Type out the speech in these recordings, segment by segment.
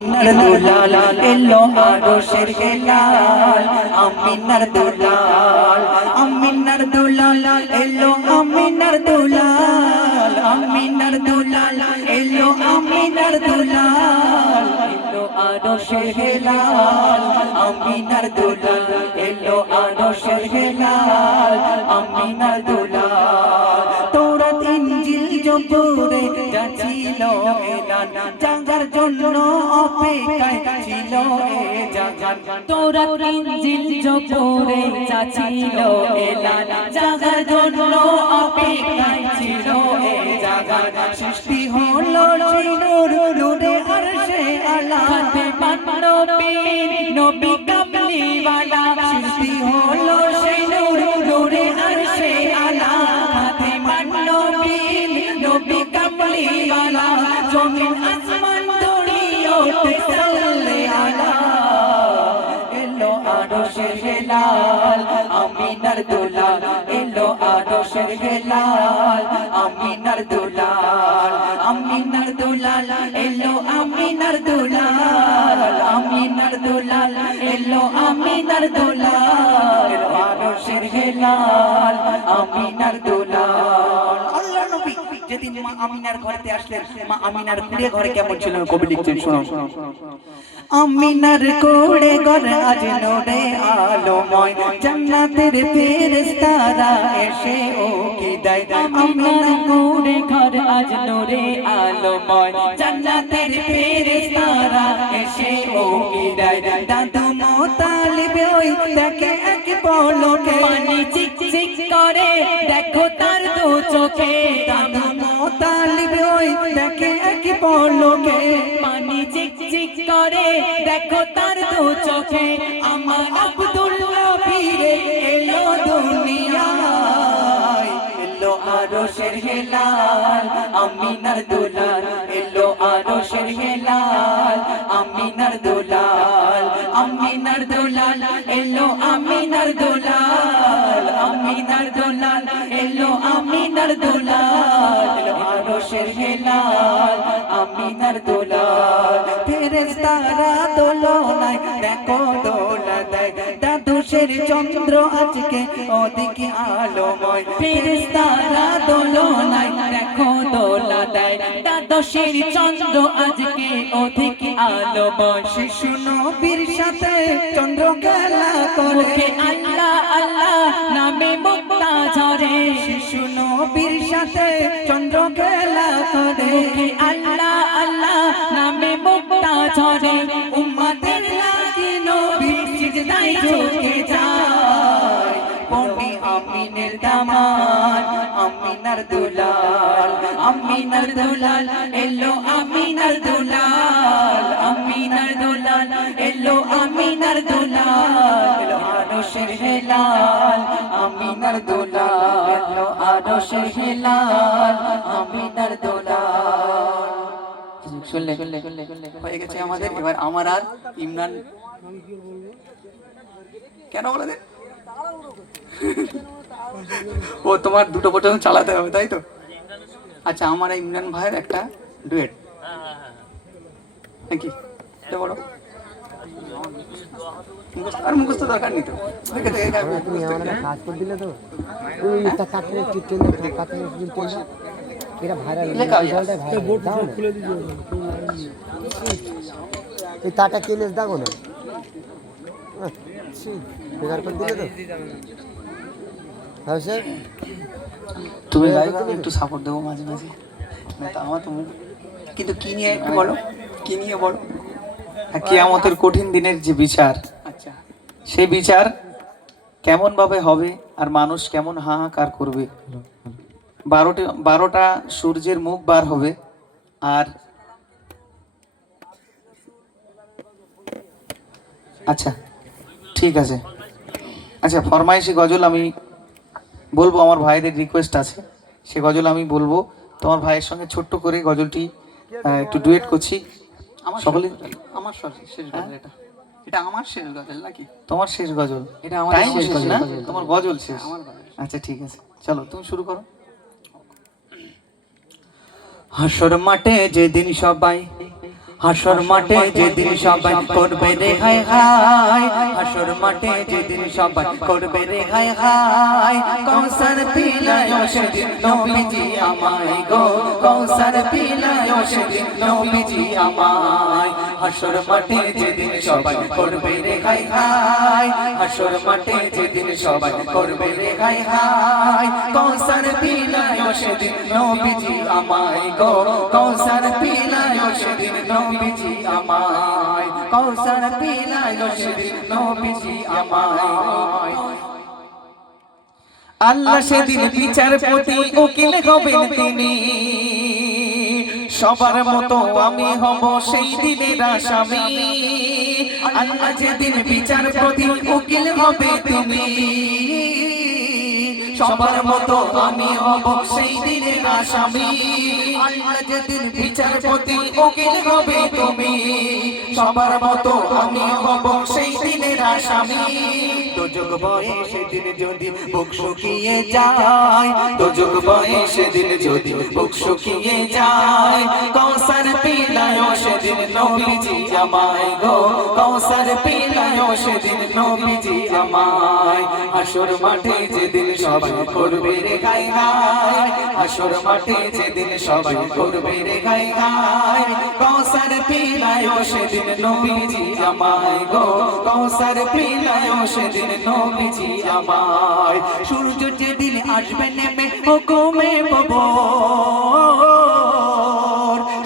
দুলাল এলো আরশের হেলাল আমিনার দুলাল আমিনার দুলাল এলো আমিনার দুলাল আমিনার দুলাল এলো আমিনার দুলাল এলো আরশের হেলাল আমিনার দুলাল এলো আরশের হেলাল আমিনার দুলাল তৌরাত ইনজিল জবুরে যাচ্ছিল এলান জাগার জন্য অপেক্ষায় ছিল এ জাগান তৌরাত ইনজিল জবুরে যাচ্ছিল এলান জাগার জন্য অপেক্ষায় ছিল এ জাগান সৃষ্টি হলো নূর নূরে আরশে আলা হাতে পান্নো পীর নবী কামলিওয়ালা সৃষ্টি হলো সেই নূর নূরে আরশে আলা হাতে পান্নো পীর নবী কামলিওয়ালা জমিন আসমান দড়িয়ে সাল্লে আলা এলো আরশের হেলাল আমিনার দুলাল এলো আরশের হেলাল আমিনার দুলাল আমিনার দুলাল এলো আমিনার দুলাল আমিনার দুলাল এলো আমিনার দুলাল আরশের হেলাল আমিনার দুলাল আল্লাহ নবী যেদিন মা আমিনার ঘরেতে আসলেন মা আমিনার কুড়ে ঘরে কেমন ছিল কবি লিখছেন শোনো আমিনার কোড়ে ঘর আজ নূরে আলোময় জান্নাতের ফেরেশতারা এসে ও কি দেয় আমিনার কোড়ে ঘর আজ নূরে আলোময় জান্নাতের ফেরেশতারা এসে ও কি দেয় দাদু মুতালিব ওই দেখে এক পলকে পানি চিক চিক করে দেখো তার দু চোখে দাদু মুতালিব ওই দেখে এক পলকে পানি চিক চিক করে দেখো তার দু চোখে আমার আব্দুল্লাহ ফিরে এলো দুনিয়ায় এলো আরশের হেলাল আমিনার দুলাল এলো আরশের হেলাল আমিনার দুলাল আমিনার দুলাল এলো আমিনার দুলাল আমিনার দুলাল এলো আমিনার দুলাল এলো আরশের হেলাল আমিনার দুলাল ফেরেশতারা দোলনায় দেখো দোলা দেয় দাদুশের চন্দ্র আজকে ওদিকে আলোময় ফেরেশতারা দোলনায় দেখো দোলা দেয় দ্বাদশের চন্দ্র আজকে অধিক আলোময় শিশু নবীর সাথে চন্দ্র খেলা করে মুখে আল্লাহ আল্লাহ নামে মুক্তা ঝরে শিশু নবীর সাথে চন্দ্র খেলা করে মুখে আল্লাহ আল্লাহ নামে মুক্তা ঝরে উম্মতের লাগি নবী সিজদায় ঝুঁকে যায় পড়ি আমিনের দামান আমিনার দুলাল আমিনার দুলাল এলো আমিনার দুলাল আমিনার দুলাল এলো আমিনার দুলাল এলো আরশের হেলাল আমিনার দুলাল এলো আরশের হেলাল আমিনার দুলাল শুনলে হয়ে গেছে আমাদের এবার আমার আর ইমরান কেন বলে দে ও তোমার দুটো পর্যন্ত চালাতে হবে তাই তো আচ্ছা আমার ইমরান ভাইয়ের একটা ডুয়েট নাকি এটা বলো আর মুখস্থ দরকার নেই তো তুমি আমার কাজ করে দিলে তো ওই তা কাটলে টিটেলে কাটলে টিটেলে এরা ভাইরাল রেজাল্টে ভাইরাল দাও না এই তাটা কেলেস দাও না বেকার করে দিলে তো হ্যাঁ তুমি একটু সাপোর্ট দেবো মাঝে মাঝে আমার তো কিন্তু কি নিয়ে একটু বলো কি নিয়ে বলো কিয়ামতের কঠিন দিনের যে বিচার আচ্ছা সেই বিচার কেমন ভাবে হবে আর মানুষ কেমন হাহাকার করবে 12টা সূর্যের মুখ বার হবে আর আচ্ছা ঠিক আছে আচ্ছা ফরমাইশি গজল আমি বলবো আমার ভাইদের রিকোয়েস্ট আছে সে গজল আমি বলবো তোমার ভাইয়ের সঙ্গে ছোট্ট করে গজলটি একটু ডুয়েট করছি সকলে আমার শেষ গজল এটা আমার শেষ গজল নাকি তোমার শেষ গজল এটা আমার শেষ গজল না তোমার গজল শেষ আচ্ছা ঠিক আছে চলো তুমি শুরু করো হাসর মাঠে যেদিন সবাই হাসর মাঠে যেদিন সবাই করবে রে হাই হাই, হাসর মাঠে যেদিন সবাই করবে রে হাই হাই, কৌসার পিলায় সেদিন নবীজি আমায় গো, কৌসার পিলায় সেদিন নবীজি আমায়। হাসর মাঠে যেদিন সবাই করবে রে হাই হাই, হাসর মাঠে যেদিন সবাই করবে রে হাই হাই, কৌসার পিলায় সেদিন নবীজি আমায় গো, কৌসার পিলায় সেদিন নবীজি আমায়, কৌসার পিলায় সেদিন নবীজি আমায়। আল্লাহ সেদিন বিচারপতি উকিল হবেন তিনি, সবার মতো আমি হব সেই দিনের আসামি। আল্লাহ যেদিন বিচারপতি উকিল হবে তুমি, সবার মতো আমি হব সেই দিনের আসামি। আল্লাহ যেদিন বিচারপতি উকিল হবে তুমি, সবার মতো আমি হব সেই দিনের আসামি। দোজক বয়ে সেদিন যদি বুক শুকিয়ে যায়, দোজক বয়ে সেদিন যদি বুক শুকিয়ে যায়, কৌসার পিলায় সেদিন নবীজি আমায় গো, কৌসার পিলায় সেদিন নবীজি আমায়। হাসর মাঠে যেদিন সবাই করবে রে গাই গাই, হাসর মাঠে যেদিন সবাই করবে রে গাই গাই, কৌসার পিলায় সেদিন নবীজি আমায় গো, কৌসার পিলায় সেদিন নবীজি আমায়। সূর্য যেদিন আসবে নেমে হুকুমে ববর,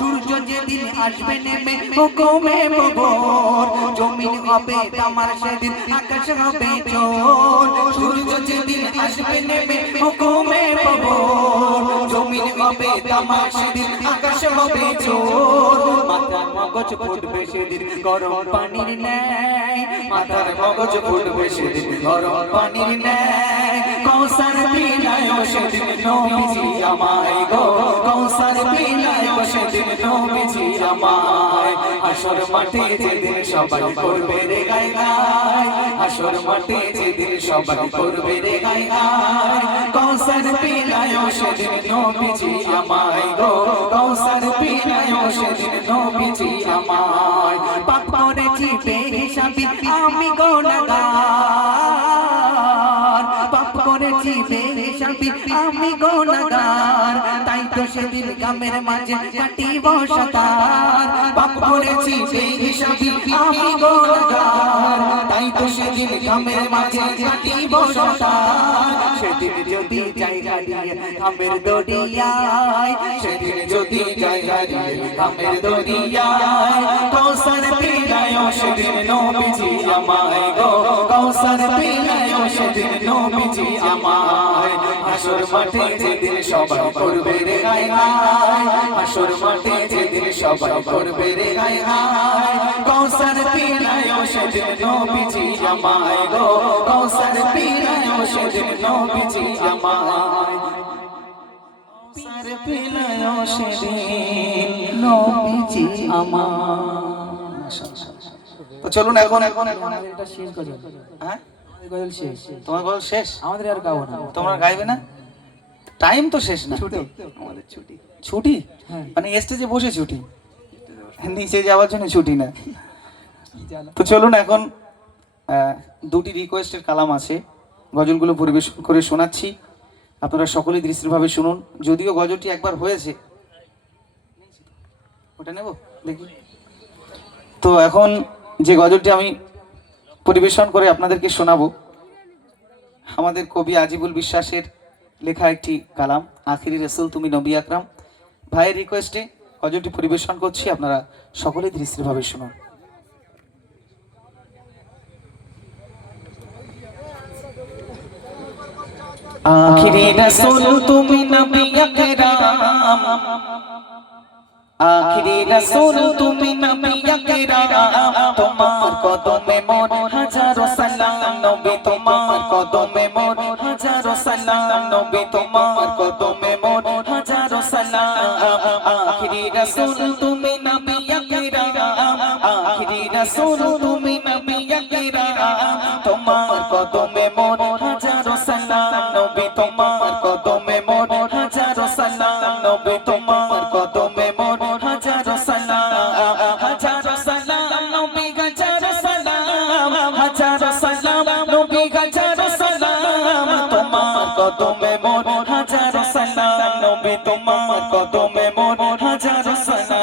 সূর্য যেদিন আসবে নেমে হুকুমে ববর, জমিন হবে তামার সেদিন আকাশ হবে চোর। সূর্য যেদিন আসবে নেমে হুকুমে ববর, জমিন হবে তামার সেদিন আকাশ হবে চোর। মাথার মগজ ফুটবে সেদিন গরম পানির ন্যায়, মাথার মগজ ফুটবে সেদিন গরম পানির ন্যায়, কৌসার পিলায় সেদিন নবীজি আমায় গো, কৌসার পিলায় সেদিন নবীজি আমায়। হাসর মাঠে যেদিন সবাই করবে রে গাই গাই, হাসর মাঠে যেদিন সবাই করবে রে গাই গাই, কৌসার পিলায় সেদিন নবীজি আমায় গো, কৌসার পিলায় সেদিন নবীজি আমায়। পাপ করেছি বেহিসাবি আমি গুনাহগার, পাপ করেছি বেহিসাবি আমি গুনাহগার, তাই তো সেদিন গ্রামের মাঝে কাটিব সাতার। পাপ করেছি বেহিসাবি আমি গুনাহগার, তাই তো সেদিন গ্রামের মাঝে কাটিব সাতার। সেদিন যদি যাই হারিয়ে গ্রামের দরিয়ায়, সেদিন যদি যাই হারিয়ে গ্রামের দরিয়ায়, কৌসার পিলায় সেদিন নবীজি আমায় গো, কৌসার পিলায় সেদিন নবীজি আমায়। হাসর মাঠে যেদিন সবাই করবে রে গাই গাই, হাসর মাঠে যেদিন সবাই করবে রে গাই গাই, কৌসার পিলায় সেদিন নবীজি আমায় গো, কৌসার পিলায় সেদিন নবীজি আমায়, কৌসার পিলায় সেদিন নবীজি আমায়। তো চলুন এখন এটা শেষ গজল, হ্যাঁ গজল শেষ, তোমার গল্প শেষ, আমাদের আর গাবো না। তোমরা গাইবে না? টাইম তো শেষ না, ছুটি। আমাদের ছুটি, ছুটি হ্যাঁ। মানে স্টেজে বসে ছুটি, নিচে যাওয়ার জন্য ছুটি না। তো চলুন এখন দুটি রিকোয়েস্টের কালাম আছে, গজলগুলো পরিবেশন করে শোনাচ্ছি, আপনারা সকলেই দৃষ্টিভাবে শুনুন। যদিও গজলটি একবার হয়েছে, ওটা নেব দেখি। তো এখন যে গজলটি আমি পরিবেশন করে আপনাদেরকে শোনাবো, আমাদের কবি আজিবুল বিশ্বাসের লেখা একটি কালাম, আখিরি রসুল তুমি নবী আকরাম। ভাইয়ের রিকোয়েস্টে গজলটি পরিবেশন করছি, আপনারা সকলেই দৃষ্টিভাবে শুনুন। আখিরি রসুল তুমি নবী আকরাম, আখিরি রসুল তুমি নবী আকরাম, তোমার কদমে মোর হাজারো সালাম নবী, তোমার কদমে মোর হাজারো সালাম নবী, তোমার কদমে মোর হাজারো সালাম। আখিরি রসুল তুমি নবী আকরাম, আখিরি রসুল তুমি নবী আকরাম, তোমার কদমে মোর হাজারো সালাম নবী, তোমার কদমে মোর হাজারো সালাম নবী, তোমার কদমে মোর হাজারো সালাম। তোমার কদমে মোর হাজারো সালাম।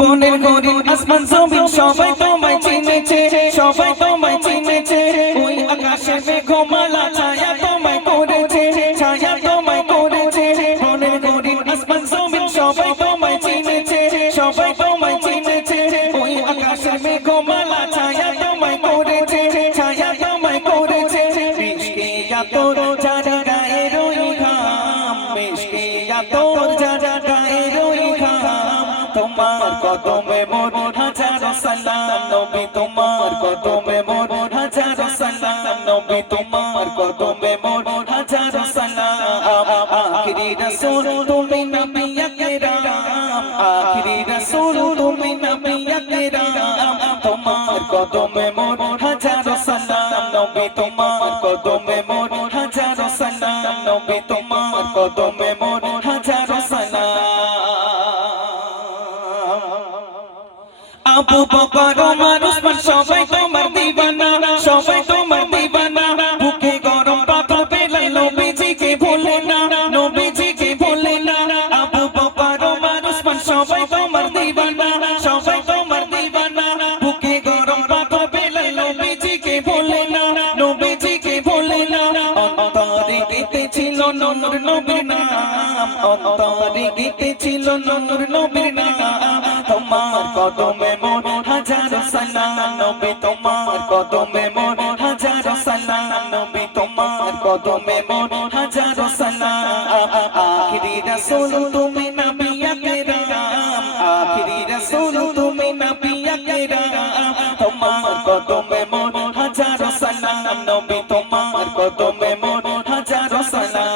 বনের গরিব আসমান জমিন সবাই তোমায় চিনেছে, সবাই তোমায় চিনেছে। ওই আকাশে মেঘমালা ছায়া তোমায় করেছে, ছায়া তোমায় করেছে। বনের গরিব আসমান জমিন সবাই তোমায় চিনেছে, সবাই তোমায় চিনেছে। ওই আকাশে মেঘমালা ছায়া তোমায় করেছে, ছায়া তোমায় করেছে। মিশকে তোর যারা গায়ে রই ঘাম, মিশকে তোর যারা গায়ে রই ঘাম। তোমার কদমে মোর হাজারো সালাম নবী, তোমার কদমে মোর হাজারো সালাম নবী, তোমার কদমে মোর হাজারো সালাম। আখিরি রাসূল তুমি নবী আকরাম, আখিরি রাসূল তুমি নবী আকরাম। তোমার কদমে মোর হাজারো সালাম নবী, তোমার কদমে মোর হাজারো সালাম নবী, তোমার কদমে মোর হাজারো সালাম। আবু বকর ওমর উসমান সবাই তোমার দিওয়ানা, সবাই তোমার দিওয়ানা। বুকে গরম পাথর পেলে নবীজিকে ভুলে না, নবীজিকে ভুলে না। আবু বকর ওমর উসমান সবাই তোমার দিওয়ানা, সবাই তোমার দিওয়ানা। বুকে গরম পাথর পেলে নবীজিকে ভুলে না, নবীজিকে ভুলে না। অন্তরে গেঁথেছিল নূর নবীর নাম, অন্তরে গেঁথেছিল নূর নবীর নাম। তোমার কদমে মোর হাজারো সালাম নবী, তোমার কদমে মোর হাজারো সালাম নবী, তোমার কদমে মোর হাজারো সালাম। আখিরি রাসূল তুমি নবী আকরাম, আখিরি রাসূল তুমি নবী আকরাম। তোমার কদমে মোর হাজারো সালাম নবী, তোমার কদমে মোর হাজারো সালাম।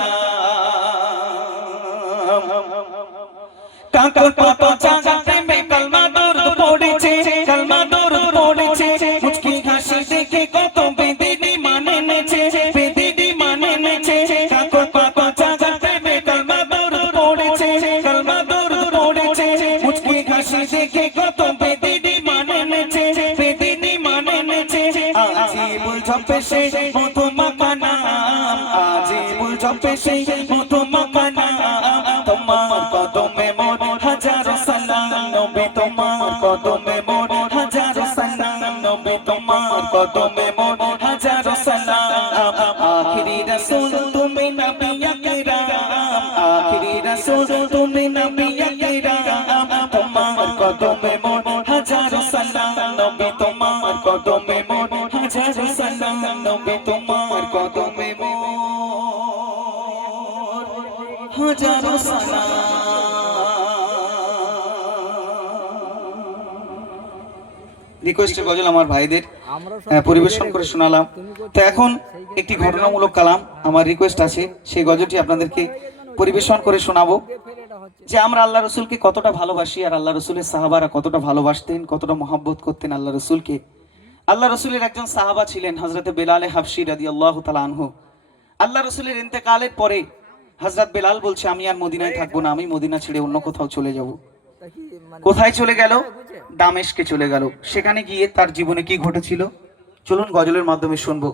কাকর পাতা জাগাতে মে কলমা দরুদ পড়েছে, কলমা দরুদ পড়েছে। মুচকি হাসি দেখে কত বেদিনী মানে নেছে, বেদিনী মানে নেছে। কাকর পাতা জাগাতে মে কলমা দরুদ পড়েছে, কলমা দরুদ পড়েছে। মুচকি হাসি দেখে কত বেদিনী মানে নেছে, বেদিনী মানে নেছে। আজিবুল ঝপে সে মধু মাখানা, আজিবুল ঝপে সে মধু মাখানা। তোমার কদমে মোর হাজারো সালাম নবী, তোমার কদমে মোর হাজারো সালাম নবী, তোমার কদমে মোর হাজারো সালাম। আখিরি রাসূল তুমি নবী আকরাম, আখিরি রাসূল তুমি নবী আকরাম। তোমার কদমে মোর হাজারো সালাম নবী, তোমার কদমে মোর হাজারো সালাম নবী, তোমার কদমে মোর হাজারো সালাম। রিকোয়েস্টের গজল আমার ভাইদের পরিবেশন করে শোনালাম। তো এখন একটি ঘটনামূলক কালাম আমার রিকোয়েস্ট আছে, সেই গজলটি আপনাদেরকে পরিবেশন করে শোনাবো। যে আমরা আল্লাহ রসুলকে কতটা ভালোবাসি আর আল্লাহ রসুলের সাহাবারা কতটা ভালোবাসতেন, কতটা মহব্বত করতেন আল্লাহ রসুলকে। আল্লাহ রসুলের একজন সাহাবা ছিলেন হযরত বেলাল হাবশী রাদিয়াল্লাহু তাআলা আনহু। আল্লাহ রসুলের ইন্তেকালের পরে হযরত বেলাল বলছে আমি আর মদিনায় থাকবো না, আমি মদিনা ছেড়ে অন্য কোথাও চলে যাব। কোথায় চলে গেল? দামেস্কে চলে গেল। সেখানে গিয়ে তার জীবনে কি ঘটেছিল চলুন গজলের মাধ্যমে শুনবো।